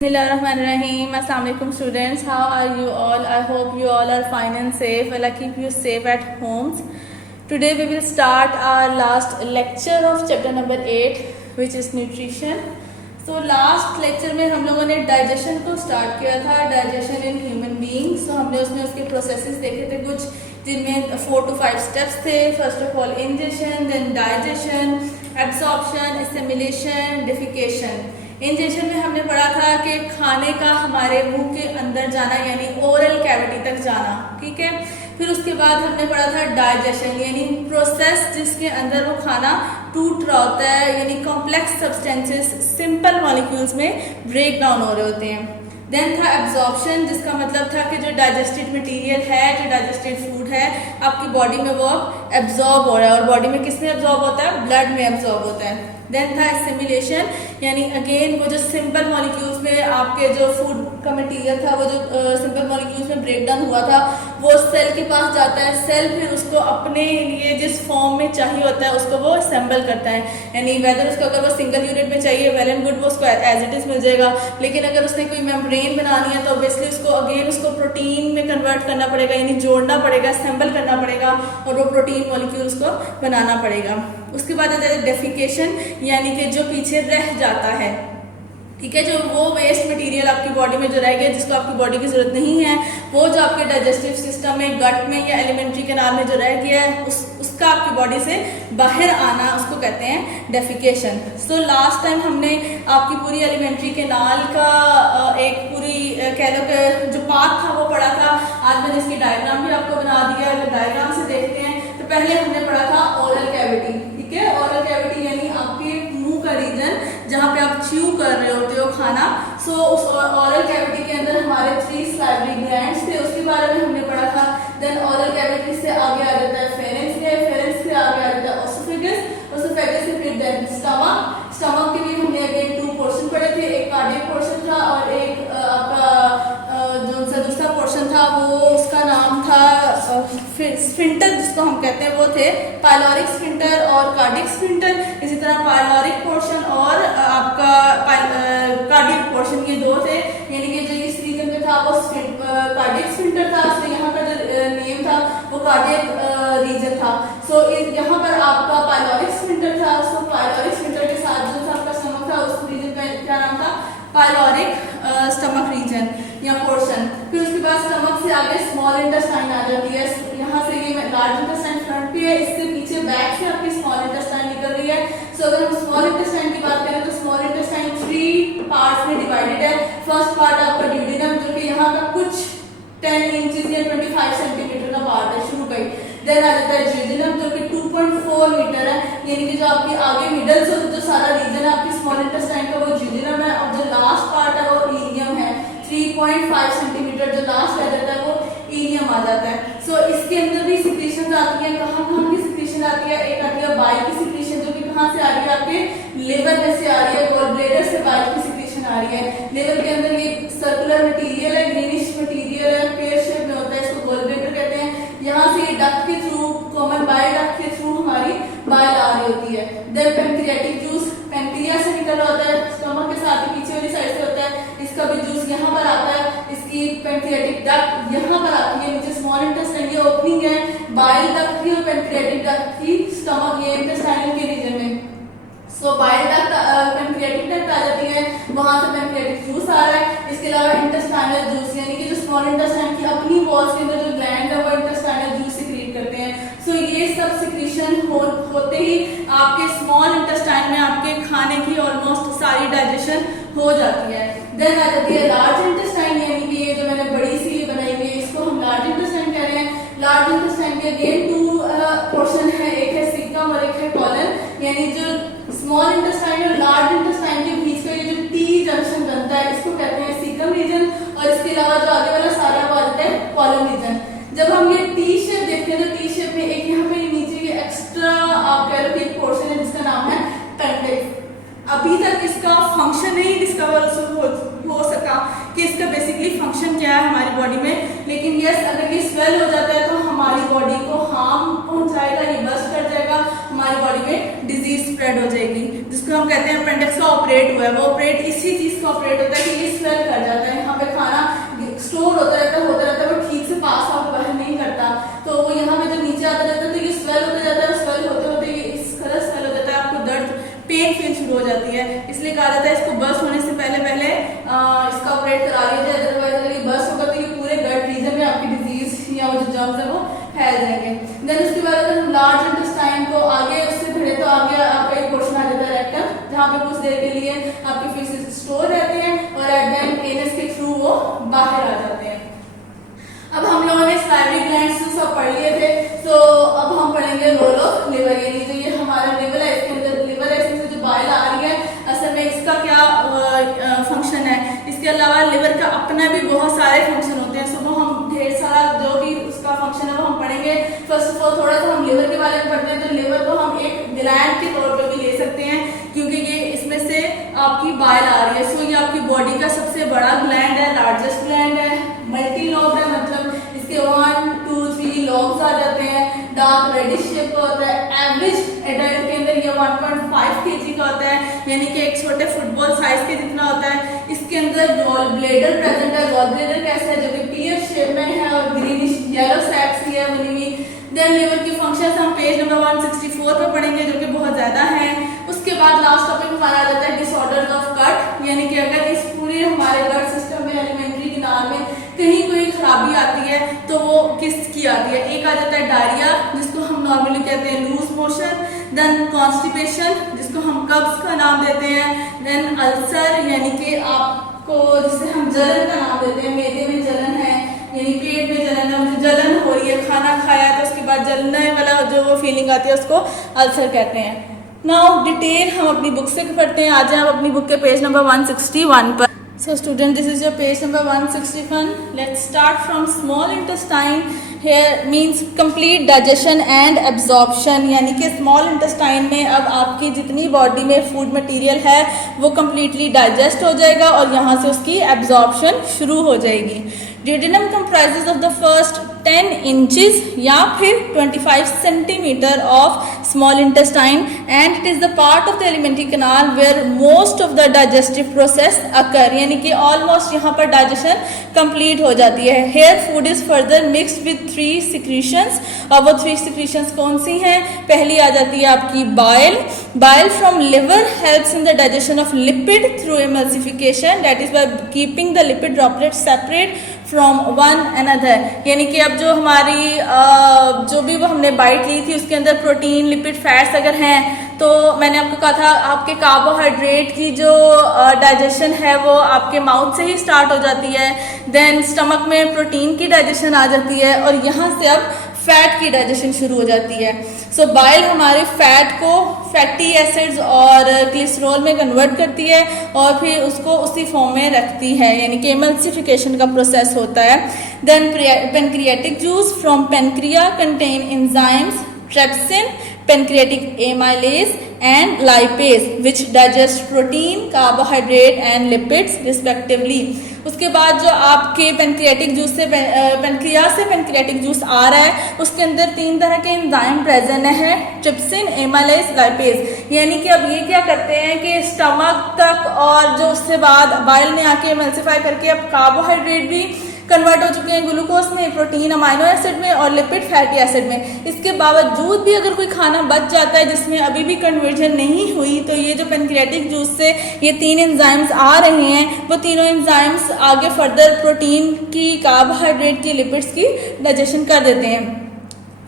Bismillahirrahmanirrahim. Assalamu alaikum students. How are you all? I hope you all are fine and safe. Allah keep you safe at homes. Today we will start our last lecture of chapter number 8 which is nutrition. So last lecture में हम लोगों ने digestion को start किया था, digestion in human beings. तो हमने उसमें उसके प्रोसेसेस देखे थे कुछ, जिनमें 4 to 5 स्टेप्स थे. First of all ingestion, then digestion, absorption, assimilation, defecation. Ingestion में हमने पढ़ा था कि खाने का हमारे मुंह के अंदर जाना यानी ओरल कैविटी तक जाना, ठीक है. फिर उसके बाद हमने पढ़ा था डाइजेशन यानी प्रोसेस जिसके अंदर वो खाना टूट रहा होता है, यानी कॉम्प्लेक्स सब्सटेंसेस सिंपल मॉलिक्यूल्स में ब्रेक डाउन हो रहे होते हैं. देन था एब्जॉर्प्शन, जिसका मतलब था कि जो डाइजेस्टेड मटेरियल है, जो डाइजेस्टेड फूड है, आपकी बॉडी में वो एब्जॉर्ब हो रहा है. और बॉडी में किस में एब्जॉर्ब होता है? ब्लड में एब्जॉर्ब होता है. देन था एसिमिलेशन यानी अगेन वो जो सिंपल मॉलिक्यूल्स में आपके जो फूड का मटेरियल था, वो जो सिंपल मॉलिक्यूल्स में ब्रेक डाउन हुआ था, वो सेल के पास जाता है. सेल फिर उसको अपने लिए जिस फॉर्म में चाहिए होता है उसको वो असेंबल करता है. यानी वेदर उसको अगर वो सिंगल यूनिट में चाहिए, वेल एंड गुड, वो उसको एज इट इज मिल जाएगा. लेकिन अगर उसने कोई मेम्ब्रेन बनानी है तो ऑब्वियसली उसको अगेन उसको प्रोटीन में कन्वर्ट करना पड़ेगा, यानी जोड़ना पड़ेगा, असेंबल करना पड़ेगा और वो प्रोटीन मॉलिक्यूल्स को बनाना पड़ेगा. उसके बाद आता है डेफिकेशन यानी कि जो पीछे रह जाता है, ठीक है, जो वो वेस्ट मटेरियल आपकी बॉडी में जो रह गया, जिसको आपकी बॉडी की जरूरत नहीं है, वो जो आपके डाइजेस्टिव सिस्टम में, गट में या एलिमेंट्री कैनाल में जो रह गया है, उसका आपकी बॉडी से बाहर आना, उसको कहते हैं डेफिकेशन. सो लास्ट टाइम हमने आपकी पूरी एलिमेंट्री कैनाल का एक पूरी कह लो कि जो पाथ था वो पढ़ा था. आज मैंने इसकी डायग्राम भी आपको बना दिया. अगर डायग्राम से देखते हैं तो पहले हमने पढ़ा था ओरल कैविटी, ठीक है. ओरल कैविटी यानी आपके मुंह का रीजन जहाँ पे आप च्यू कर रहे होते हो खाना. सो उस ओरल कैविटी के अंदर हमारे 3 सलाइवरी ग्लैंड्स थे, उसके बारे में हमने पढ़ा था. देन ओरल कैविटी से आगे आ जाता है फेरेंक्स, फेरेंक्स से आगे आ जाता है ओसोफेगस, ओसोफेगस से फिर देन स्टमक. स्टमक के भी हमने अगेन 2 पोर्शन पढ़े थे, एक कार्डियक पोर्शन था और एक आपका जो सा दूसरा पोर्शन था वो उसका नाम था स्फिंक्टर जिसको हम कहते हैं, वो थे पाइलोरिक स्फिंक्टर और कार्डियक स्फिंक्टर. इसी तरह पाइलोरिक पोर्शन और आपका कार्डियक पोर्शन, ये 2 थे. यानी कि जो इस रीजन में था वो कार्डियक स्फिंक्टर था, तो यहाँ का जो नेम था वो कार्डियक रीजन था. सो यहाँ पर आपका पाइलोरिक स्फिंक्टर था. सो पाइलोरिक स्फिंक्टर के साथ जो आपका स्टमक था उस रीजन का क्या नाम था? पाइलोरिक स्टमक रीजन या पोर्शन. फिर उसके बाद स्टमक से आगे स्मॉल इंटेस्टाइन आ जाती है. यहाँ से ये लार्ज इंटेस्टाइन फ्रंट पे है, इससे पीछे बैक से आपकी स्मॉल इंटेस्टाइन निकल रही है. सो अगर हम स्मॉल इंटेस्टाइन की बात करें तो स्मॉल इंटेस्टाइन 3 पार्ट्स में डिवाइडेड है. फर्स्ट पार्ट आपका ड्यूडेनम जो कि यहाँ का कुछ 10 इंचेस या 25 सेंटीमीटर का पार्ट है शुरू का ही. देन आ जाता है जेजुनम जो कि 2.4 मीटर है, यानी कि जो आपकी आगे मिडल जो सारा रीजन है आपकी स्मॉल इंटेस्टाइन का वो जेजुनम है. और जो लास्ट पार्ट है वो इलियम है, 3.5 सेंटीमीटर जो लास्ट रह जाता है वो इलियम आ जाता है. सो इसके अंदर भी सिक्रीशन आती है. कहाँ कहाँ की सिक्रीशन आती है? एक आती है बाइल की सिक्रीशन जो कि कहाँ से आ रही है? आपके लिवर में से आ रही है, गॉल ब्लैडर से बाइल की सिक्रीशन आ रही है. लिवर के अंदर ये सर्कुलर मटेरियल है, ग्रीनिश मटेरियल है, पेयर शेप में होता है, इसको गॉल ब्लैडर कहते हैं. यहाँ से डक्ट के थ्रू, कॉमन बाइल डक्ट के थ्रू हमारी बाइल आ रही होती है. देन पैंक्रियाटिक जूस पैंक्रिया से निकल रहा होता है, स्टमक के साथ ही पीछे वाली साइड से होता है. इसका भी जूस यहाँ पर आता है. इसकी पैंक्रियाटिक डक्ट यहाँ पर आती है, नीचे स्मॉल इंटेस्टाइन ये ओपनिंग है बाइल डक्ट की और पैंक्रियाटिक डक्ट की स्टमक ये इंटेस्टाइनल के रीजन में. सो बाइल डक्ट पैंक्रियाटिक डक्ट आ जाती है, वहां से पैंक्रियाटिक जूस आ रहा है. इसके अलावा इंटेस्टाइनल जूस यानी कि जो स्मॉल इंटेस्टाइन की अपनी वॉल्स के अंदर जो ग्लैंड है वो इंटेस्टाइनल जूस सिक्रीट करते हैं. सो ये सब सिक्रीशन होते ही आपके स्मॉल इंटेस्टाइन में आपके खाने की ऑलमोस्ट सारी डाइजेशन हो जाती है. देन आ जाती है लार्ज इंटेस्टाइन, यानी कि ये जो मैंने बड़ी सी बनाई हुई है इसको हम लार्ज इंटेस्टाइन कह रहे हैं. लार्ज इंटेस्टाइन के अगेन 2 पोर्शन है, एक है सीकम और एक है कॉलन. यानी जो स्मॉल इंटेस्टाइन और लार्ज इंटेस्टाइन के बीच का ये जो टी जंक्शन बनता है इसको कहते हैं सीकम रीजन. और इसके अलावा जो आगे वाला सारा वो आ जाता है कॉलन रीजन. जब हम ये टी शेप देखते हैं तो टी शेप में एक यहाँ पे नीचे ये एक्स्ट्रा आप कह लो कि एक पोर्शन है जिसका नाम है पेंडेक्स. अभी तक इसका फंक्शन नहीं डिस्कवर हो सका कि इसका बेसिकली फंक्शन क्या है हमारी बॉडी में. लेकिन यस, अगर ये स्वेल हो जाता है तो हमारी बॉडी को हार्म पहुंचाएगा, ये बस्ट कर जाएगा, हमारी बॉडी में डिजीज स्प्रेड हो जाएगी, जिसको हम कहते हैं अपेंडिक्स का ऑपरेट हुआ है. वो ऑपरेट इसी चीज का ऑपरेट होता है कि ये स्वेल बाहर आ जाते हैं। अब हम लोगों ने सलाइवरी ग्लैंड्स तो सब पढ़ लिए थे, तो अब हम पढ़ेंगे रोल ऑफ लिवर, यानी जो ये हमारा लिवर है, इसके अंदर लिवर है, इसमें जो बाइल आ रही है असल में इसका क्या फंक्शन है। इसके अलावा लिवर का अपना भी बहुत सारे फंक्शन होते हैं, सो वो हम ढेर सारा जो भी उसका फंक्शन है वो हम पढ़ेंगे। फर्स्ट ऑफ ऑल थोड़ा सा हम लिवर के बारे में पढ़ते हैं, तो लिवर को हम एक ग्लैंड के तौर पर भी ले सकते हैं, क्योंकि ये इसमें से आपकी बाइल आ रही है। सो ये आपकी बॉडी का सबसे बड़ा ग्लैंड है, लार्जेस्ट ग्लैंड है, मल्टी लॉब है, मतलब इसके 1, 2, 3 लॉब्स आ जाते हैं, डार्क रेडिश शेप का होता है। एवरेज एडल्ट के अंदर ये 1.5 kg का होता है, यानी कि एक छोटे फुटबॉल साइज के जितना होता है। इसके अंदर गॉल ब्लेडर प्रेजेंट है। गॉल ब्लेडर कैसा है, जो कि पीयर शेप में है और ग्रीनिश येलो सैक्स की है बनी हुई। देन लिवर की फंक्शंस हम पेज नंबर 164 पे पढ़ेंगे, जो कि बहुत ज्यादा है। उसके बाद लास्ट टॉपिक हमारा आ जाता है डिसऑर्डर्स ऑफ गट, यानी कि अगर इस पूरे हमारे गट सिस्टम में एलिमेंट्री किनार में कहीं कोई खराबी आती है तो वो किसकी आती है। एक आ जाता है डायरिया, जिसको हम नॉर्मली कहते हैं लूज मोशन। देन कॉन्स्टिपेशन, जिसको हम कब्ज का नाम देते हैं। देन अल्सर, यानी कि आपको जिसे हम जलन का नाम देते हैं, मैदे में जलन है, यानी पेट में जलन है, मुझे जलन हो रही है, खाना खाया तो उसके बाद जलने वाला जो वो फीलिंग आती है उसको अल्सर कहते हैं। नाउ डिटेल हम अपनी बुक से पढ़ते हैं। आज हम अपनी बुक के पेज नंबर 161 पर। So student, this is your page number 161. Let's start from small intestine. Here means complete digestion and absorption, यानी कि small intestine में अब आपकी जितनी बॉडी में फूड मटेरियल है वो completely digest हो जाएगा और यहाँ से उसकी absorption शुरू हो जाएगी। Duodenum comprises of the first 10 inches या फिर 25 centimeter of small intestine, and it is the part of the alimentary canal where most of the digestive process occur, यानी कि almost यहाँ पर digestion complete हो जाती है। Here food is further mixed with 3 secretions, और वो 3 secretions कौन सी हैं? पहली आ जाती है आपकी bile. Bile from liver helps in the digestion of lipid through emulsification, that is by keeping the lipid droplets separate from one another, यानी कि अब जो हमारी जो भी वो हमने बाइट ली थी उसके अंदर प्रोटीन, लिपिड, फैट्स अगर हैं तो मैंने आपको कहा था आपके कार्बोहाइड्रेट की जो डाइजेशन है वो आपके माउथ से ही स्टार्ट हो जाती है। देन स्टमक में प्रोटीन की डाइजेशन आ जाती है और यहाँ से अब फैट की डाइजेशन शुरू हो जाती है। सो बाइल हमारे फैट को फैटी एसिड्स और ग्लिसरॉल में कन्वर्ट करती है और फिर उसको उसी फॉर्म में रखती है, यानी कि एमल्सिफिकेशन का प्रोसेस होता है। Then pancreatic juice from pancreas contain enzymes trypsin, pancreatic amylase and lipase which digest protein, carbohydrate and lipids respectively. उसके बाद जो आपके पेनक्रियाटिक जूस से पेनक्रिया से पेनक्रियाटिक जूस आ रहा है उसके अंदर 3 तरह के एंजाइम प्रेजेंट है, ट्रिप्सिन, एमाइलेज, लाइपेज। यानी कि अब ये क्या करते हैं कि स्टमक तक और जो उससे बाद बाइल में आके एमल्सिफाई करके अब कार्बोहाइड्रेट भी कन्वर्ट हो चुके हैं ग्लूकोज में, प्रोटीन अमाइनो एसिड में और लिपिड फैटी एसिड में। इसके बावजूद भी अगर कोई खाना बच जाता है जिसमें अभी भी कन्वर्जन नहीं हुई तो ये जो पेनक्रियाटिक जूस से ये 3 एंजाइम्स आ रहे हैं वो तीनों एंजाइम्स आगे फर्दर प्रोटीन की, कार्बोहाइड्रेट की, लिपिड्स की डाइजेशन कर देते हैं।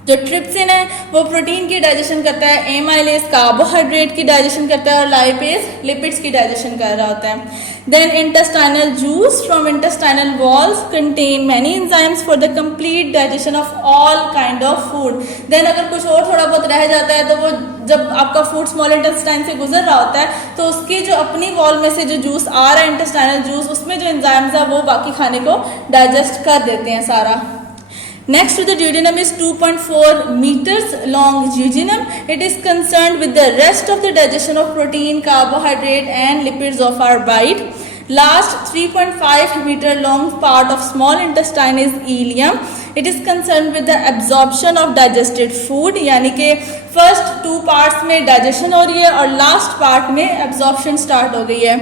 जो ट्रिप्सिन है वो प्रोटीन की डाइजेशन करता है, एमाइलेज कार्बोहाइड्रेट की डाइजेशन करता है और लाइपेज लिपिड्स की डाइजेशन कर रहा होता है। Then intestinal juice from intestinal walls contain many enzymes for the complete digestion of all kind of food. Then अगर कुछ और थोड़ा बहुत रह जाता है तो वो जब आपका फूड स्मॉल इंटेस्टाइन से गुजर रहा होता है तो उसकी जो अपनी वॉल में से जो जूस आ रहा है इंटेस्टाइनल जूस उसमें जो एंजाइम्स है वो बाकी खाने को डाइजेस्ट कर देते हैं सारा। Next to the duodenum is 2.4 meters long jejunum. It is concerned with the rest of the digestion of protein, carbohydrate and lipids of our bite. Last 3.5 meter long part of small intestine is ileum. It is concerned with the absorption of digested food, यानी कि first 2 parts में digestion हो रही है और last part में absorption start हो गई है।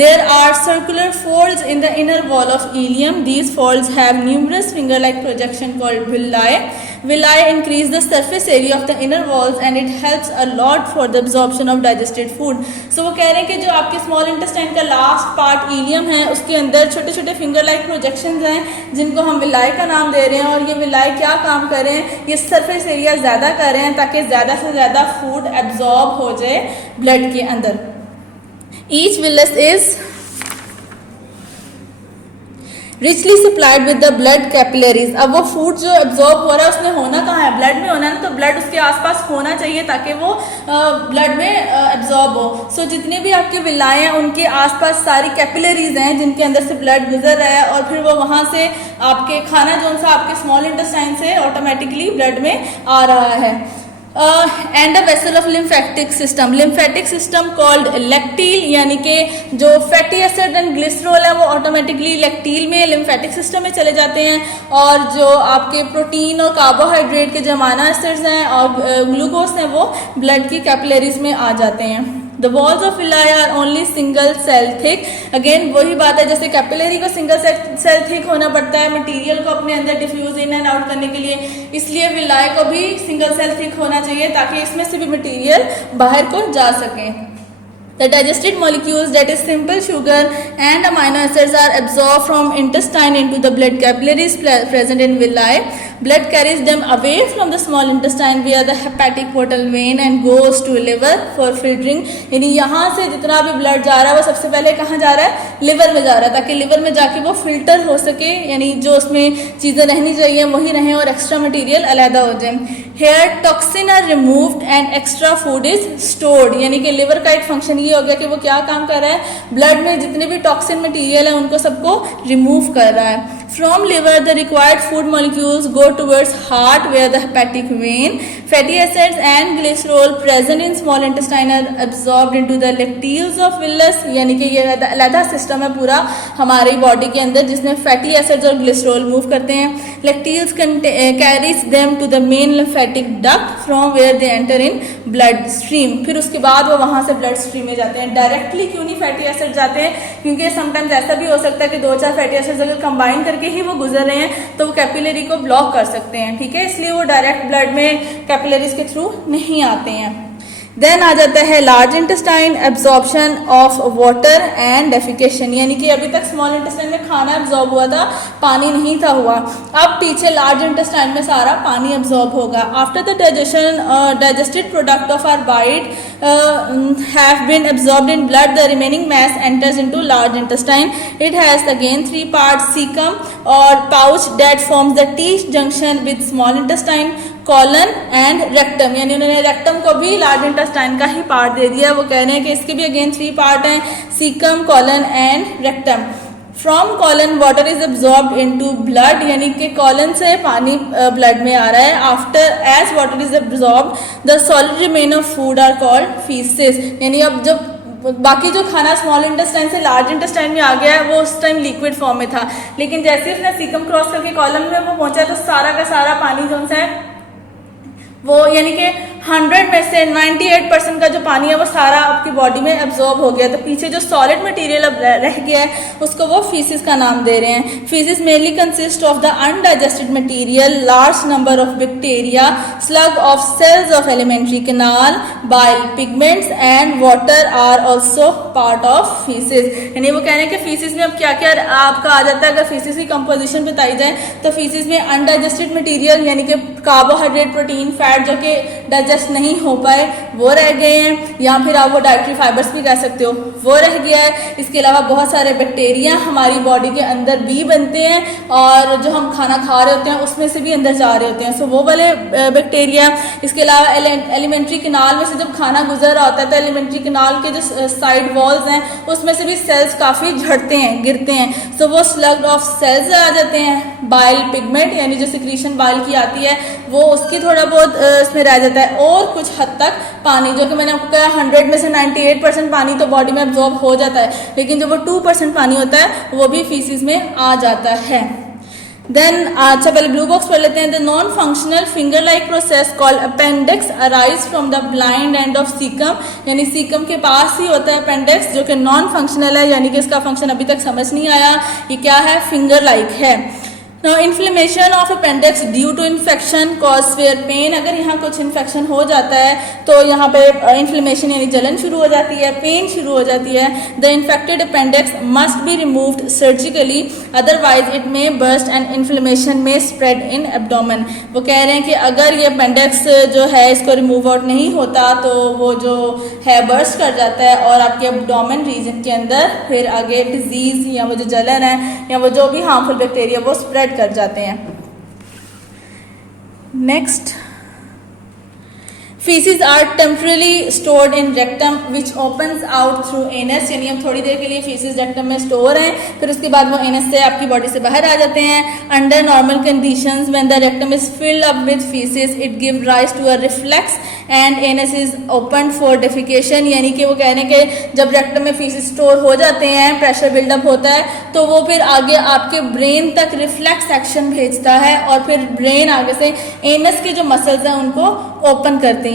There are circular folds in the inner wall of ileum. These folds have numerous finger-like projection called villi. Villi increase the surface area of the inner walls and it helps a lot for the absorption of digested food. So वो कह रहे हैं कि जो आपके small intestine का last part ilium है उसके अंदर छोटे छोटे फिंगर लाइक प्रोजेक्शंस हैं जिनको हम विलाई का नाम दे रहे हैं और ये विलाई क्या काम कर रहे हैं, ये सरफेस एरिया ज़्यादा कर रहे हैं ताकि ज़्यादा से ज़्यादा फूड एब्जॉर्ब हो जाए ब्लड के अंदर। Each villus is richly supplied with the blood capillaries. अब वो फूड जो एब्जॉर्ब हो रहा है उसमें होना कहाँ है, ब्लड में होना है ना, तो ब्लड उसके आसपास होना चाहिए ताकि वो ब्लड में एब्जॉर्ब हो। सो जितने भी आपके विलाएं हैं उनके आसपास सारी कैपिलरीज हैं जिनके अंदर से ब्लड गुजर रहा है, और फिर वो वहाँ से आपके खाना जो सा आपके स्मॉल इंटेस्टाइन से ऑटोमेटिकली ब्लड में आ रहा है। And a vessel of lymphatic system, lymphatic system called lacteal, यानी कि जो फैटी एसिड एंड ग्लिसरॉल है वो ऑटोमेटिकली लेक्टील में लिम्फेटिक सिस्टम में चले जाते हैं, और जो आपके प्रोटीन और कार्बोहाइड्रेट के जो अमाइनो एसिड्स हैं और ग्लूकोज हैं वो ब्लड की कैपिलरीज में आ जाते हैं। The walls of villi are only single cell thick, again वही बात है जैसे कैपिलरी को सिंगल सेल थिक होना पड़ता है मटेरियल को अपने अंदर डिफ्यूज इन एंड आउट करने के लिए, इसलिए विलाई को भी सिंगल सेल थिक होना चाहिए ताकि इसमें से भी मटेरियल बाहर को जा सके। The digested molecules, that is simple sugar and amino acids, are absorbed from intestine into the blood capillaries present in villi. Blood carries them away from the small intestine via the hepatic portal vein and goes to liver for filtering. यानी यहाँ से जितना भी blood जा रहा है वो सबसे पहले कहाँ जा रहा है, लिवर में जा रहा है, ताकि लिवर में जाके वो फिल्टर हो सके, यानी जो उसमें चीज़ें रहनी चाहिए वही रहें और एक्स्ट्रा मटेरियल अलहदा हो जाए। Here toxin are removed and extra food is stored, यानी कि लिवर का एक फंक्शन ये हो गया कि वो क्या काम कर रहा है, ब्लड में जितने भी टॉक्सिन मटेरियल है उनको सबको रिमूव कर रहा है। From liver, the required food molecules go towards heart where the hepatic vein, fatty acids and glycerol present in small intestine are absorbed into the lacteals of villus, यानी कि ये अलग सिस्टम है पूरा हमारी बॉडी के अंदर जिसमें फैटी एसिड्स और ग्लिसरॉल मूव करते हैं। lacteals carries them to the main lymphatic duct from where they enter in blood stream, फिर उसके बाद वो वहाँ से ब्लड स्ट्रीम में जाते हैं। डायरेक्टली क्यों नहीं फैटी एसिड जाते हैं, क्योंकि समटाइम्स ऐसा भी हो सकता है कि 2-4 फैटी एसिड्स अगर कंबाइन करके ही वो गुजर रहे हैं तो वो कैपिलरी को ब्लॉक कर सकते हैं, ठीक है, इसलिए वो डायरेक्ट ब्लड में कैपिलरीज के थ्रू नहीं आते हैं। देन आ जाता है large intestine, absorption of water and defecation, यानी कि अभी तक स्मॉल इंटेस्टाइन में खाना एब्जॉर्ब हुआ था, पानी नहीं था हुआ, अब पीछे लार्ज इंटेस्टाइन में सारा पानी एब्जॉर्ब होगा। After the digestion digested product of our bite have been absorbed in blood, the remaining mass enters into large intestine. It has again 3 parts, cecum or pouch that forms the T-junction with small intestine, colon and rectum, यानी उन्होंने rectum को भी large intestine का ही part दे दिया। वो कह रहे हैं कि इसके भी अगेन 3 पार्ट हैं, caecum, colon and rectum. From colon water is absorb into blood, यानी कि कॉलन से पानी ब्लड में आ रहा है। After as water is absorb the solid remain of food are called faeces, यानी अब जब बाकी जो खाना स्मॉल इंटेस्टाइन से लार्ज इंटेस्टाइन में आ गया है वो उस टाइम लिक्विड फॉर्म में था, लेकिन जैसे उसने सीकम क्रॉस करके कॉलन में वो पहुंचा तो सारा का सारा पानी जो है वो, यानी कि 100 में से 98% का जो पानी है वो सारा आपकी बॉडी में एब्जॉर्ब हो गया, तो पीछे जो सॉलिड मटेरियल अब रह गया है उसको वो फीसिस का नाम दे रहे हैं। Faeces mainly consist of the undigested material, large number of bacteria, slough of cells of alimentary canal, bile, pigments and water are also part of faeces. यानी वो कह रहे हैं कि फीसिस में अब क्या क्या आपका आ जाता है, अगर फीसिस की कंपोजिशन बताई जाए तो फीसिस में अनडाइजेस्टेड मटीरियल यानी कि कार्बोहाइड्रेट, प्रोटीन, फैट जो कि डाइजेस्ट नहीं हो पाए वो रह गए हैं, या फिर आप वो डाइटरी फाइबर्स भी कह सकते हो वो रह गया है। इसके अलावा बहुत सारे बैक्टीरिया हमारी बॉडी के अंदर भी बनते हैं और जो हम खाना खा रहे होते हैं उसमें से भी अंदर जा रहे होते हैं, सो वो वाले बैक्टीरिया। इसके अलावा एलिमेंट्री कैनाल में से जब खाना गुजर रहा होता है तो एलिमेंट्री कैनाल के जो साइड वॉल्स हैं उसमें से भी सेल्स काफ़ी झड़ते हैं, गिरते हैं, सो वो स्लग ऑफ सेल्स आ जाते हैं। बाइल, पिगमेंट यानी जो सिक्रीशन बाइल की आती है वो उसकी थोड़ा बहुत इसमें रह जाता है, और कुछ हद तक पानी, जो कि मैंने आपको कहा 100 में से 98% पानी तो बॉडी में एब्जॉर्ब हो जाता है, लेकिन जो वो 2% पानी होता है वो भी फीसिस में आ जाता है। देन अच्छा पहले ब्लू बॉक्स पढ़ लेते हैं। The non functional finger like process called appendix arise from the blind end of caecum, यानी सीकम के पास ही होता है अपेंडिक्स जो कि नॉन फंक्शनल है, यानी कि इसका फंक्शन अभी तक समझ नहीं आया ये क्या है, फिंगर लाइक है। Now inflammation of appendix due to infection cause severe pain. अगर यहाँ कुछ इन्फेक्शन हो जाता है तो यहाँ पे इन्फ्लेमेशन यानी जलन शुरू हो जाती है, पेन शुरू हो जाती है. The infected appendix must be removed surgically, otherwise it may burst and inflammation may spread in abdomen. वो कह रहे हैं कि अगर ये appendix जो है इसको रिमूव आउट नहीं होता तो वो जो है बर्स्ट कर जाता है और आपके abdomen रीजन के अंदर फिर आगे डिजीज या वो जो जलन है या वो जो भी हार्मफुल बैक्टीरिया वो स्प्रेड कर जाते हैं. Next, faeces are temporarily stored in rectum which opens out through anus. यानी हम थोड़ी देर के लिए फीसिस रेक्टम में स्टोर हैं, फिर उसके बाद वो एनस से आपकी बॉडी से बाहर आ जाते हैं. Under normal conditions when the rectum is filled up with faeces it give rise to a reflex and anus is open for defecation. यानी कि वो कह रहे हैं कि जब रेक्टम में फीसिस स्टोर हो जाते हैं, प्रेशर बिल्डअप होता है, तो वो फिर आगे आपके ब्रेन तक रिफ्लेक्स एक्शन भेजता है और फिर ब्रेन आगे से एनस के जो मसल्स हैं उनको ओपन करती हैं.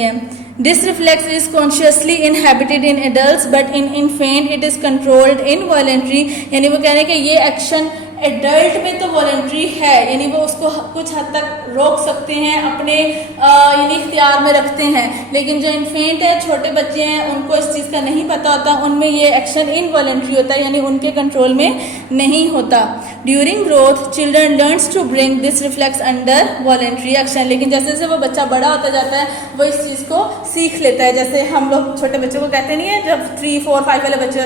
This reflex is consciously inhibited in adults but in infant it is controlled involuntary. यानी वो कह रहे हैं कि ये एक्शन एडल्ट में तो वॉलेंट्री है, यानी वो उसको कुछ हद तक रोक सकते हैं, अपने यानी इख्तियार में रखते हैं, लेकिन जो इन्फेंट है, छोटे बच्चे हैं, उनको इस चीज़ का नहीं पता होता, उनमें ये एक्शन इनवॉलेंट्री होता है, यानी उनके कंट्रोल में नहीं होता. During growth children learns to bring this reflex under voluntary action. लेकिन जैसे जैसे वो बच्चा बड़ा होता जाता है वो इस चीज़ को सीख लेता है. जैसे हम लोग छोटे बच्चों को कहते नहीं है, जब 3, 4, 5 वाले बच्चे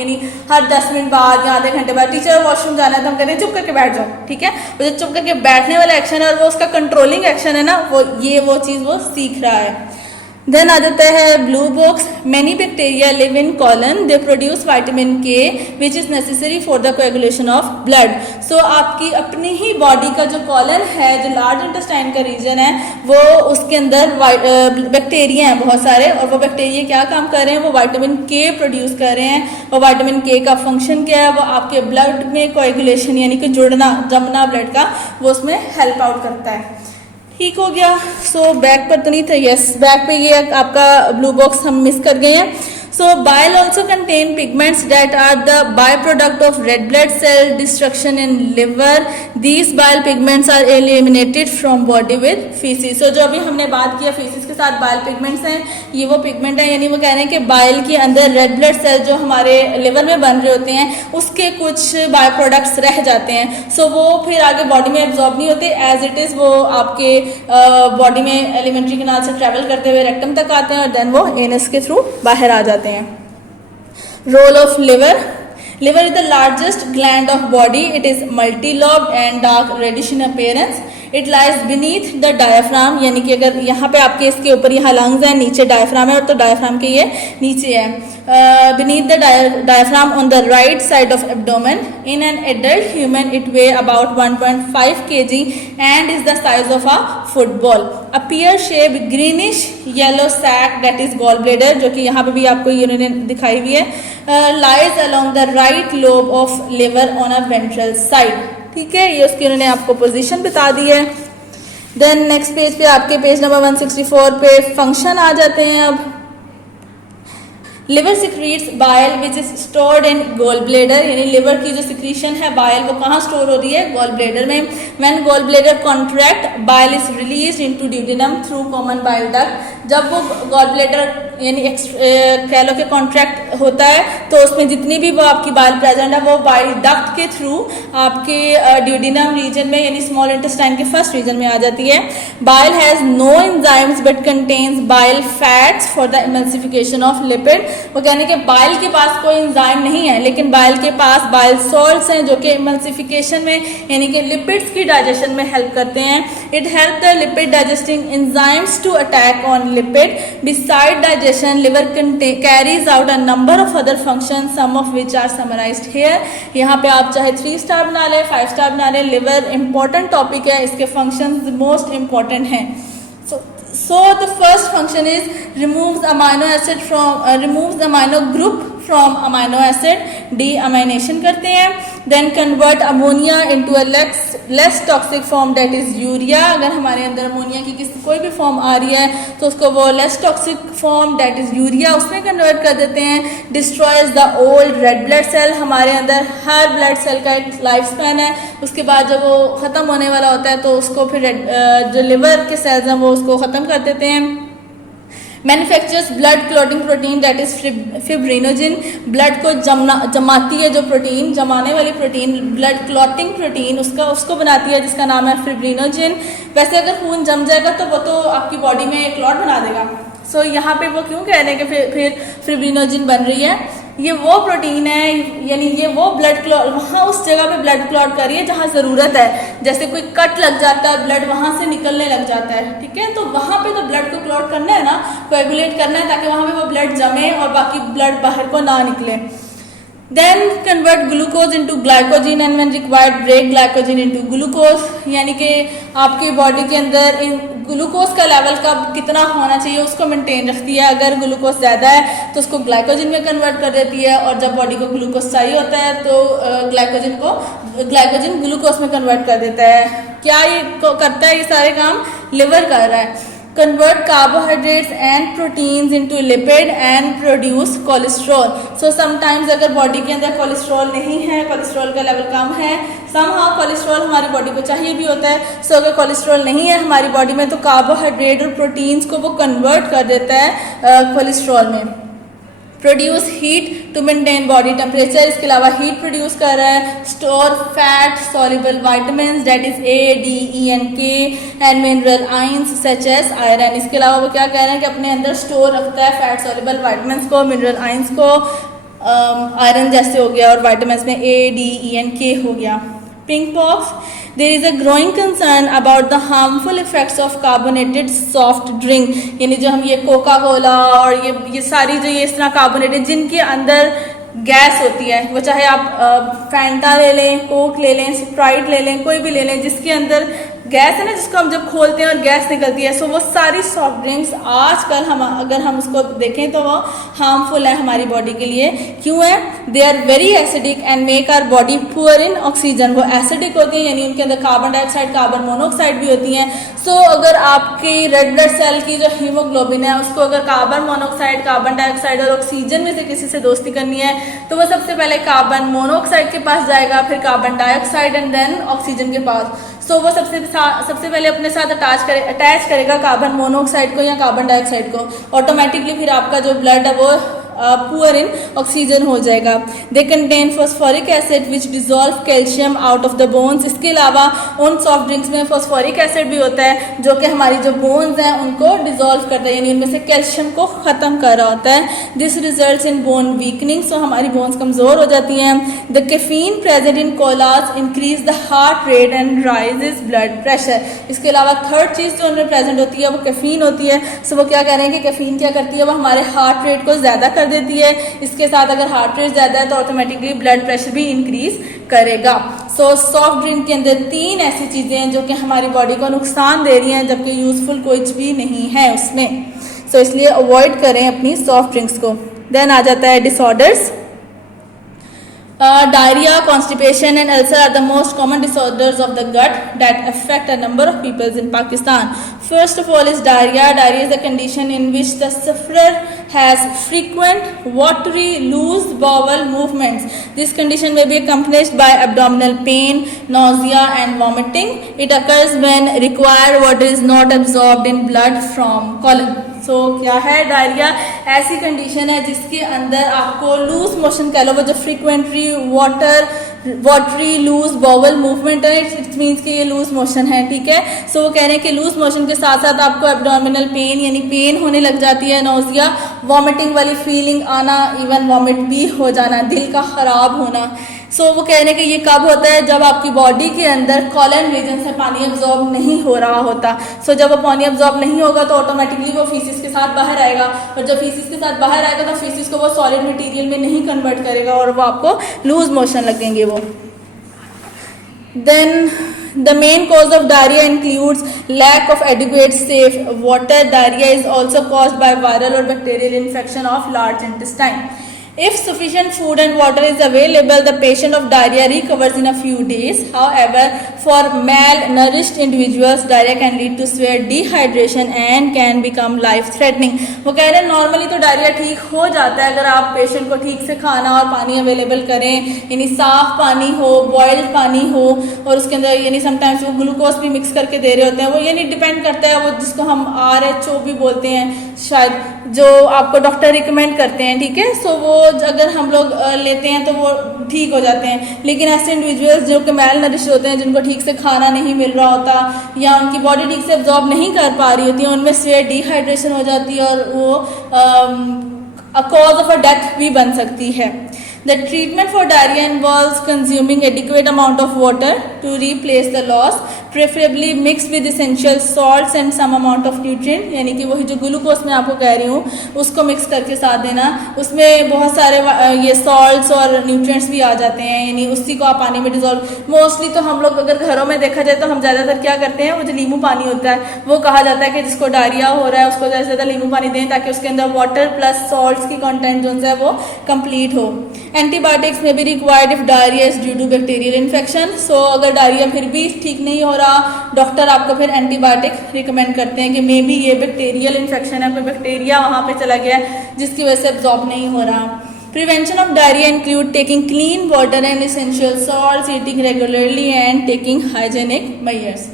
यानी हर 10 मिनट बाद या आधे घंटे बाद टीचर वॉशरूम जाना है तो कहते हैं चुप करके बैठ जाओ, ठीक है. वो जो चुप करके बैठने वाला एक्शन है और वो उसका कंट्रोलिंग एक्शन है ना, वो चीज़ वो सीख रहा है. देन आ जाता है blue box. Many bacteria live in colon, they produce vitamin K which is necessary for the coagulation of blood. So आपकी अपनी ही बॉडी का जो कॉलन है, जो लार्ज इंटेस्टाइन का रीजन है, वो उसके अंदर बैक्टीरिया हैं बहुत सारे, और वो बैक्टीरिया क्या काम कर रहे हैं, वो विटामिन के प्रोड्यूस कर रहे हैं. और विटामिन के का फंक्शन क्या है, वो आपके ब्लड में कोएगुलेशन यानी कि जुड़ना, जमना ब्लड का, वो उसमें हेल्प आउट करता है. ठीक हो गया. सो बैक पर तो नहीं था, यस बैक पे ये आपका ब्लू बॉक्स हम मिस कर गए हैं. So bile also contain pigments that are the byproduct of red blood cell destruction in liver. These bile pigments are eliminated from body with feces. So जो अभी हमने बात किया feces के साथ bile pigments हैं, ये वो pigment है, यानी वो कह रहे हैं कि bile के अंदर red blood cell जो हमारे liver में बन रहे होते हैं उसके कुछ बाय प्रोडक्ट्स रह जाते हैं. So वो फिर आगे बॉडी में एब्जॉर्ब नहीं होते, एज इट इज़ वो आपके बॉडी में एलिमेंट्री कैनाल से ट्रेवल करते हुए रेक्टम तक आते हैं और देन वो एनस के थ्रू बाहर आ जाते हैं. Role of liver. Liver is the largest gland of body. It is multi-lobed and dark reddish in appearance. It lies beneath the diaphragm. यानी कि अगर यहाँ पे आपके इसके ऊपर यहाँ लंग्स हैं, नीचे डायफ्राम है, और तो डायफ्राम के ये नीचे है. Beneath the diaphragm on the right side of abdomen. In an adult human, it weigh about 1.5 kg and is the size of a football. A pear-shaped greenish yellow sac that is gallbladder, जो कि यहाँ पे भी आपको urine दिखाई हुई है, lies along the right lobe of liver on a ventral side. ठीक है, ये उसकी उन्होंने आपको पोजीशन बता दी है. देन नेक्स्ट पेज पे आपके पेज नंबर 164 पे फंक्शन आ जाते हैं. अब liver secretes bile which is stored in gall bladder, यानी लिवर की जो सिक्रीशन है बाइल वो कहाँ स्टोर हो रही है, गॉल ब्लेडर में. When gall bladder contract bile is release into duodenum through common bile duct. जब वो गॉल ब्लेडर यानी कह लो कि कॉन्ट्रैक्ट होता है तो उसमें जितनी भी वो आपकी बाइल प्रेजेंट है वो बाइल डक्ट के थ्रू आपके ड्यूडेनम रीजन में यानी स्मॉल इंटेस्टाइन के फर्स्ट रीजन में आ जाती है. Bile has no enzymes but contains bile fats for the emulsification of lipid. वो कहने के बाइल के पास कोई एंजाइम नहीं है, लेकिन बाइल के पास बाइल सॉल्ट्स हैं जो कि इमल्सिफिकेशन में यानी कि लिपिड्स की डाइजेशन में हेल्प करते हैं. It help the lipid digesting enzymes to attack on lipid. Beside digestion liver carries out a number of other function, some of which are summarised here. यहाँ पे आप चाहे 3 स्टार बना लें, 5 स्टार बना लें, लिवर इंपॉर्टेंट टॉपिक है, इसके फंक्शन मोस्ट इंपॉर्टेंट हैं. So the first function is removes amino acid from removes amino group from amino acid, deamination करते हैं. Then convert ammonia into a less less toxic form that is urea. अगर हमारे अंदर ammonia की कोई भी form आ रही है तो उसको वो less toxic form that is urea उसमें कन्वर्ट कर देते हैं। Destroys the old red blood cell, हमारे अंदर हर ब्लड सेल का एक लाइफ स्पैन है, उसके बाद जब वो ख़त्म होने वाला होता है तो उसको फिर जो लिवर के सेल्स हैं वो उसको ख़त्म कर देते हैं। Manufactures blood clotting protein that is fibrinogen, blood को जमाती है जो प्रोटीन, जमाने वाली प्रोटीन, ब्लड क्लॉटिंग प्रोटीन उसको बनाती है जिसका नाम है फिब्रिनोजिन। वैसे अगर खून जम जाएगा तो वो तो आपकी बॉडी में क्लॉट बना देगा। सो यहाँ पे वो क्यों कह रहे हैं कि फिर फिब्रिनोजिन बन रही है, ये वो प्रोटीन है, यानी ये वो ब्लड क्लॉट वहाँ उस जगह पे ब्लड क्लॉट कर रही है जहाँ ज़रूरत है। जैसे कोई कट लग जाता है, ब्लड वहाँ से निकलने लग जाता है, ठीक है, तो वहाँ पे तो ब्लड को क्लॉट करना है ना, कोएगुलेट करना है ताकि वहाँ पे वो ब्लड जमे और बाकी ब्लड बाहर को ना निकले। Then convert glucose into glycogen and when required break glycogen into glucose, यानी कि आपकी बॉडी के अंदर इन ग्लूकोज का लेवल का कितना होना चाहिए उसको मेंटेन रखती है। अगर ग्लूकोज ज़्यादा है तो उसको ग्लाइकोजन में कन्वर्ट कर देती है, और जब बॉडी को ग्लूकोज चाहिए होता है तो ग्लाइकोजन ग्लूकोज में कन्वर्ट कर देता है। क्या ये करता है, ये सारे काम लिवर कर रहा है। convert carbohydrates and proteins into lipid and produce cholesterol. So sometimes अगर बॉडी के अंदर कोलेस्ट्रॉल नहीं है, कोलेस्ट्रॉल का लेवल कम है, somehow कोलेस्ट्रॉल हमारी बॉडी को चाहिए भी होता है। सो अगर कोलेस्ट्रॉल नहीं है हमारी बॉडी में तो कार्बोहाइड्रेट और प्रोटीन्स को वो कन्वर्ट कर देता है कोलेस्ट्रॉल में। Produce heat to maintain body temperature, इसके अलावा हीट प्रोड्यूस कर रहा है। Store fat soluble vitamins that is A D E and K and mineral ions such as iron, इसके अलावा वो क्या कह रहे हैं कि अपने अंदर स्टोर रखता है फैट सॉल्युबल विटामिन्स को, मिनरल आयंस को, आयरन जैसे हो गया, और विटामिन्स में ए डी ई एन के हो गया। Pink pox, there is a growing concern about the harmful effects of carbonated soft drink, यानी जो हम ये कोका कोला और ये सारी जो ये इस तरह कार्बोनेटेड जिनके अंदर गैस होती है, वो चाहे आप फैंटा ले लें, कोक ले लें, स्प्राइट ले लें, कोई भी ले लें जिसके अंदर गैस है ना, जिसको हम जब खोलते हैं और गैस निकलती है, सो वो सारी सॉफ्ट ड्रिंक्स आजकल हम अगर हम उसको देखें तो वो हार्मफुल है हमारी बॉडी के लिए। क्यों है? They are very acidic and make our body poor in oxygen, वो एसिडिक होती है यानी उनके अंदर कार्बन डाइऑक्साइड कार्बन मोनोऑक्साइड भी होती हैं। सो अगर आपकी रेड ब्लड सेल की जो हीमोग्लोबिन है उसको अगर कार्बन मोनोऑक्साइड कार्बन डाइऑक्साइड और ऑक्सीजन में से किसी से दोस्ती करनी है तो वो सबसे पहले कार्बन मोनोऑक्साइड के पास जाएगा, फिर carbon dioxide and then oxygen के पास। सो वो सबसे पहले अपने साथ अटैच करेगा कार्बन मोनोऑक्साइड को या कार्बन डाइऑक्साइड को, ऑटोमेटिकली फिर आपका जो ब्लड है वो पुअर इन ऑक्सीजन हो जाएगा। They contain phosphoric acid which dissolve calcium out of the bones, इसके अलावा उन सॉफ्ट ड्रिंक्स में फॉस्फोरिक एसिड भी होता है जो कि हमारी जो बोन्स हैं उनको डिजोल्व करता है, यानी उनमें से कैल्शियम को ख़त्म कर रहा होता है। This results in bone weakening, so हमारी बोन्स कमज़ोर हो जाती हैं। The caffeine present in colas increase the heart rate and raises blood pressure, इसके अलावा थर्ड चीज़ जो उनमें प्रेजेंट होती है वो कैफीन होती है। सो वो क्या कह रहे हैं कि कैफीन क्या करती है, वो हमारे हार्ट रेट को ज़्यादा कर देती है। इसके साथ अगर हार्ट रेट ज़्यादा है तो ऑटोमेटिकली ब्लड प्रेशर भी इंक्रीज करेगा। सो सॉफ्ट ड्रिंक के अंदर 3 ऐसी चीज़ें हैं जो कि हमारी बॉडी को नुकसान दे रही हैं जबकि यूजफुल कुछ भी नहीं है उसमें। सो इसलिए अवॉइड करें अपनी सॉफ्ट ड्रिंक्स को। देन आ जाता है disorders. Diarrhea, constipation and ulcer are the most common disorders of the gut that affect a number of people in Pakistan. First of all is diarrhea. Diarrhea is a condition in which the sufferer has frequent watery loose bowel movements. This condition may be accompanied by abdominal pain, nausea and vomiting. It occurs when required water is not absorbed in blood from colon. सो क्या है diarrhoea? ऐसी condition है जिसके अंदर आपको loose motion कह लो, वो जो frequently watery loose bowel movement है, इट मीन्स कि ये लूज मोशन है, ठीक है। सो वो कह रहे हैं कि लूज मोशन के साथ साथ आपको एब्डोमिनल पेन यानी पेन होने लग जाती है, नोजिया, वॉमिटिंग वाली फीलिंग आना, इवन वॉमिट भी हो जाना, दिल का खराब होना। सो वो कह रहे हैं कि ये कब होता है? जब आपकी बॉडी के अंदर कॉलन रीजन से पानी एब्जॉर्ब नहीं हो रहा होता। सो जब वो पानी एब्जॉर्ब नहीं होगा तो ऑटोमेटिकली वो फीसिस के साथ बाहर आएगा, और जब फीसिस के साथ बाहर आएगा तो फीसिस को वो सॉलिड मटेरियल में नहीं कन्वर्ट करेगा और वो आपको लूज मोशन लगेंगे वो। Then the main cause of diarrhea includes lack of adequate safe water. Diarrhea is also caused by viral or bacterial infection of large intestine. If sufficient food and water is available, the patient of diarrhea recovers in a few days. However, for malnourished individuals, diarrhea can lead to severe dehydration and can become life-threatening. वो कह रहे हैं normally तो diarrhoea ठीक हो जाता है अगर आप पेशेंट को ठीक से खाना और पानी अवेलेबल करें, यानी साफ पानी हो, बॉइल्ड पानी हो, और उसके अंदर यानी समटाइम्स वो ग्लूकोज भी मिक्स करके दे रहे होते हैं, वो यानी डिपेंड करता है, वो जिसको हम RHO भी बोलते हैं शायद, जो आपको डॉक्टर रिकमेंड करते हैं, ठीक है। सो वो अगर हम लोग लेते हैं तो वो ठीक हो जाते हैं। लेकिन ऐसे इंडिविजुअल्स जो कि मैल नरिश होते हैं, जिनको ठीक से खाना नहीं मिल रहा होता या उनकी बॉडी ठीक से एब्जॉर्ब नहीं कर पा रही होती है, उनमें सीवियर डिहाइड्रेशन हो जाती है और वो कॉज ऑफ अ डेथ भी बन सकती है। The treatment for diarrhea involves consuming adequate amount of water to replace the loss, preferably mixed with essential salts and some amount of nutrient, यानी कि वही जो ग्लूकोज मैं आपको कह रही हूँ उसको मिक्स करके साथ देना, उसमें बहुत सारे ये सॉल्ट्स और न्यूट्रिएंट्स भी आ जाते हैं, यानी उसी को आप पानी में डिजोल्व। मोस्टली तो हम लोग अगर घरों में देखा जाए तो हम ज़्यादातर क्या करते हैं, वो जो नींबू पानी होता है वो कहा जाता है कि जिसको डायरिया हो रहा है उसको ज़्यादा से ज़्यादा नींबू पानी दें ताकि उसके अंदर वाटर प्लस सॉल्ट्स की कंटेंट जो है वो कंप्लीट हो। एंटीबायोटिक्स में भी required if diarrhoea is due to bacterial infection. So अगर डायरिया फिर भी ठीक नहीं हो रहा, डॉक्टर आपको फिर एंटीबायोटिक रिकमेंड करते हैं कि मे बी ये बैक्टीरियल इन्फेक्शन है, कोई बैक्टीरिया वहाँ पे चला गया जिसकी वजह से एब्जॉर्ब नहीं हो रहा। Prevention of diarrhoea include taking clean water and essential salts, eating regularly and taking hygienic measures.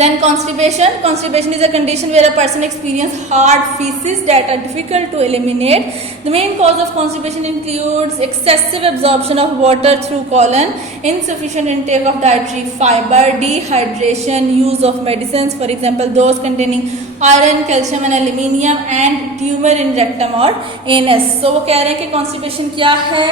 Then constipation. Constipation is a condition where a person experiences hard feces that are difficult to eliminate. The main cause of constipation includes excessive absorption of water through colon, insufficient intake of dietary fiber, dehydration, use of medicines, for example those containing iron, calcium and aluminium, and tumor in rectum or anus. So वो कह रहे हैं कि constipation क्या है,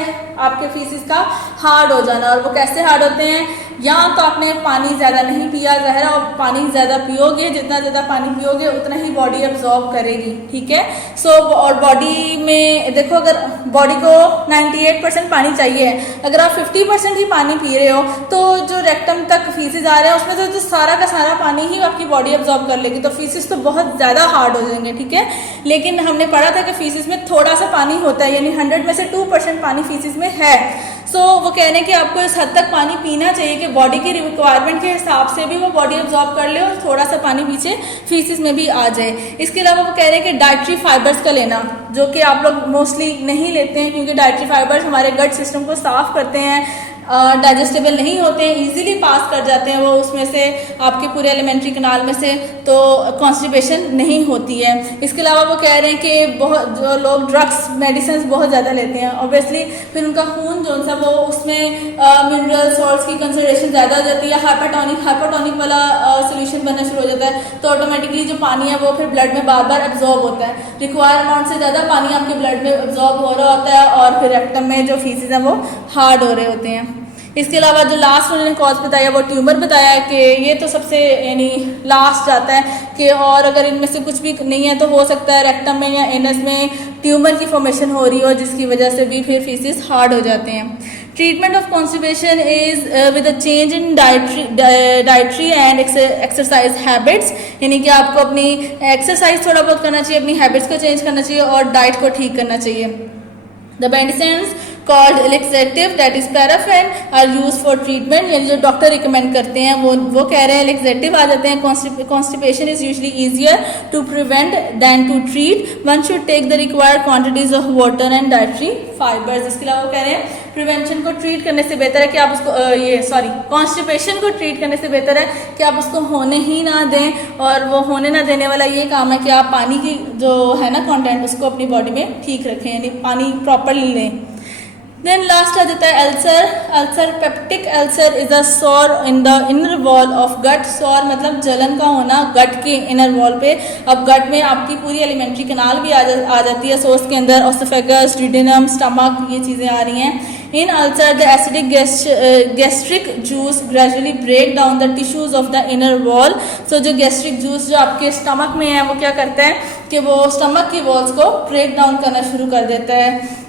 आपके faeces का hard हो जाना। और वो कैसे हार्ड होते हैं, या तो आपने पानी ज़्यादा नहीं पिया, ज़हरा, और पानी ज़्यादा पियोगे, जितना ज़्यादा पानी पियोगे उतना ही बॉडी एब्जॉर्ब करेगी, ठीक है। सो और बॉडी में देखो, अगर बॉडी को 98% पानी चाहिए है, अगर आप 50% ही पानी पी रहे हो तो जो रेक्टम तक फीसिस आ रहे हैं उसमें तो सारा का सारा पानी ही आपकी बॉडी एब्जॉर्ब कर लेगी, तो फीसिस तो बहुत ज़्यादा हार्ड हो जाएंगे, ठीक है। लेकिन हमने पढ़ा था कि फीसिस में थोड़ा सा पानी होता है, यानी 100 में से 2% पानी फीसिस में है। सो वो कह रहे हैं कि आपको इस हद तक पानी पीना चाहिए कि बॉडी की रिक्वायरमेंट के हिसाब से भी वो बॉडी एब्जॉर्ब कर ले और थोड़ा सा पानी पीछे फीसिस में भी आ जाए। इसके अलावा वो कह रहे हैं कि डाइटरी फाइबर्स का लेना, जो कि आप लोग मोस्टली नहीं लेते हैं क्योंकि डाइटरी फाइबर्स हमारे गट सिस्टम को साफ करते हैं, डाइजेस्टेबल नहीं होते हैं, इजीली पास कर जाते हैं वो उसमें से आपके पूरे एलिमेंट्री कनाल में से, तो कॉन्स्टिपेशन नहीं होती है। इसके अलावा वो कह रहे हैं कि बहुत जो लोग ड्रग्स मेडिसिन बहुत ज़्यादा लेते हैं, ऑब्वियसली फिर उनका खून जो सा वो उसमें मिनरल सॉल्ट्स की कंसनट्रेशन ज़्यादा हो जाती है, हाइपोटोनिक वाला सोल्यूशन बनना शुरू हो जाता है, तो ऑटोमेटिकली जो पानी है वो फिर ब्लड में बार बार एब्जॉर्ब होता है, रिक्वायर अमाउंट से ज़्यादा पानी आपके ब्लड में एब्जॉर्ब हो रहा होता है और फिर रेक्टम में जो फीसिस हैं वो हार्ड हो रहे होते हैं। इसके अलावा जो लास्ट उन्होंने कॉज बताया वो ट्यूमर बताया कि ये तो सबसे यानी लास्ट जाता है कि, और अगर इनमें से कुछ भी नहीं है तो हो सकता है रेक्टम में या एनस में ट्यूमर की फॉर्मेशन हो रही हो जिसकी वजह से भी फिर फीसिस हार्ड हो जाते हैं। Treatment of constipation is with a change in dietary and exercise habits, यानी कि आपको अपनी एक्सरसाइज थोड़ा बहुत करना चाहिए, अपनी हैबिट्स को चेंज करना चाहिए और डाइट को ठीक करना चाहिए। The medicines called laxative that is paraffin are used for treatment, यानी जो डॉक्टर रिकमेंड करते हैं वो कह रहे हैं laxative आ जाते हैं। constipation is usually easier to prevent than to treat. One should take the required quantities of water and dietary fibers. इसके अलावा वो कह रहे हैं प्रिवेंशन को ट्रीट करने से बेहतर है कि आप उसको कॉन्स्टिपेशन को ट्रीट करने से बेहतर है कि आप उसको होने ही ना दें, और वो होने ना देने वाला ये काम है कि आप पानी की जो है ना कंटेंट उसको अपनी बॉडी में ठीक रखें, यानी पानी प्रॉपरली लें। देन लास्ट आ जाता है ulcer. Peptic ulcer is a sore in the inner wall of gut. Sore मतलब जलन का होना गट के इनर वॉल पे। अब गट में आपकी पूरी एलिमेंट्री कनाल भी आ जाती है, सो उसके अंदर ओसोफेगस, ड्यूडेनम, स्टमक, ये चीज़ें आ रही हैं। In ulcer the acidic gastric juice gradually break down the tissues of the inner wall. So जो गैस्ट्रिक जूस जो आपके स्टमक में है वो क्या करता है कि वो स्टमक की वॉल्स को ब्रेक डाउन करना शुरू कर देता है।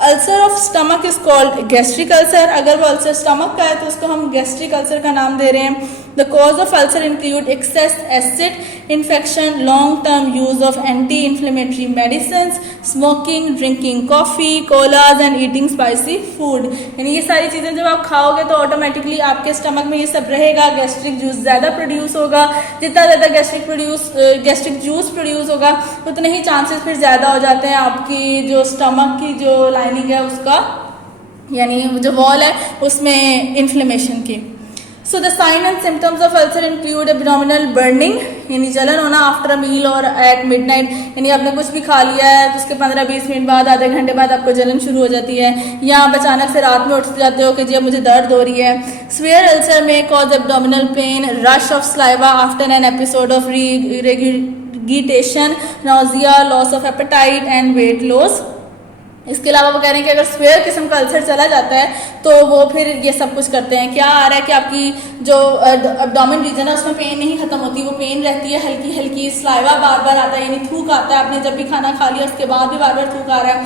Ulcer of stomach is called gastric ulcer. अगर वो अल्सर स्टमक का है तो उसको हम गैस्ट्रिक अल्सर का नाम दे रहे हैं। The cause of ulcer include excess acid infection, long-term use of anti-inflammatory medicines, smoking, drinking coffee, colas and eating spicy food. यानी ये सारी चीज़ें जब आप खाओगे तो ऑटोमेटिकली आपके स्टमक में ये सब रहेगा, गैस्ट्रिक जूस ज़्यादा प्रोड्यूस होगा, जितना ज़्यादा गैस्ट्रिक जूस प्रोड्यूस होगा उतने ही चांसेस फिर ज़्यादा हो जाते हैं आपकी जो स्टमक की जो लाइनिंग है उसका, यानी जो वॉल है उसमें इन्फ्लेमेशन की. So the sign and symptoms of ulcer include abdominal burning, यानी जलन होना आफ्टर अ मील और एट मिडनाइट, यानी आपने कुछ भी खा लिया है तो उसके 15-20 मिनट बाद, आधे घंटे बाद आपको जलन शुरू हो जाती है, या आप अचानक से रात में उठ जाते हो कि जी अब मुझे दर्द हो रही है. स्वेयर अल्सर में cause abdominal pain, rush of saliva after an episode of regurgitation, nausea, loss of appetite and weight loss. इसके अलावा वो कह रहे हैं कि अगर स्क्वेयर किस्म का अल्सर चला जाता है तो वो फिर ये सब कुछ करते हैं. क्या आ रहा है कि आपकी जो एब्डोमेन रीजन है उसमें पेन नहीं खत्म होती, वो पेन रहती है हल्की हल्की, स्लाइवा बार बार आता है, यानी थूक आता है, आपने जब भी खाना खा लिया उसके बाद भी बार बार थूक आ रहा है,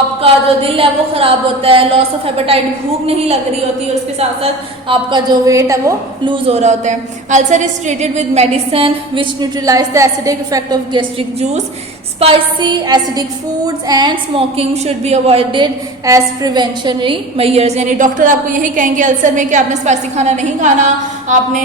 आपका जो दिल है वो खराब होता है, लॉस ऑफ एपेटाइट, भूख नहीं लग रही होती, और उसके साथ साथ आपका जो वेट है वो लूज हो रहा होता है. Ulcer is treated with medicine which neutralise the acidic effect of gastric juice. Spicy, acidic foods and smoking should be avoided as preventionary measures. यानी डॉक्टर आपको यही कहेंगे अल्सर में कि आपने स्पाइसी खाना नहीं खाना, आपने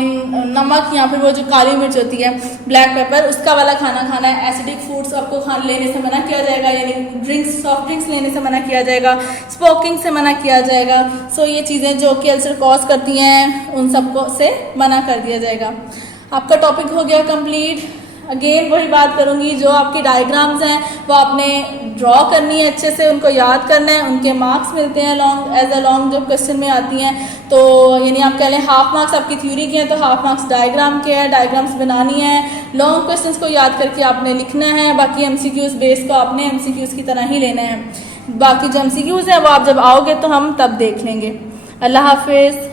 नमक या फिर वो जो काली मिर्च होती है ब्लैक पेपर उसका वाला खाना खाना है. एसिडिक फूड्स आपको लेने से मना किया जाएगा, यानी ड्रिंक्स, सॉफ्ट ड्रिंक्स लेने से मना किया जाएगा, स्मोकिंग से मना किया जाएगा. सो ये चीज़ें जो कि अल्सर कॉज करती हैं उन सबको से मना कर दिया जाएगा. आपका टॉपिक हो गया कंप्लीट. अगेन वही बात करूंगी, जो आपकी डायग्राम्स हैं वो आपने ड्रॉ करनी है अच्छे से, उनको याद करना है, उनके मार्क्स मिलते हैं लॉन्ग एज अ लॉन्ग जब क्वेश्चन में आती हैं. तो यानी आप कह लें हाफ मार्क्स आपकी थ्योरी के हैं तो हाफ मार्क्स डायग्राम के हैं, डायग्राम्स बनानी है, लॉन्ग क्वेश्चंस को याद करके आपने लिखना है. बाकी एमसीक्यूज बेस को आपने एमसीक्यूज की तरह ही लेना है. बाकी जो एमसीक्यूज हैं वो आप जब आओगे तो हम तब देख लेंगे. अल्लाह हाफिज़.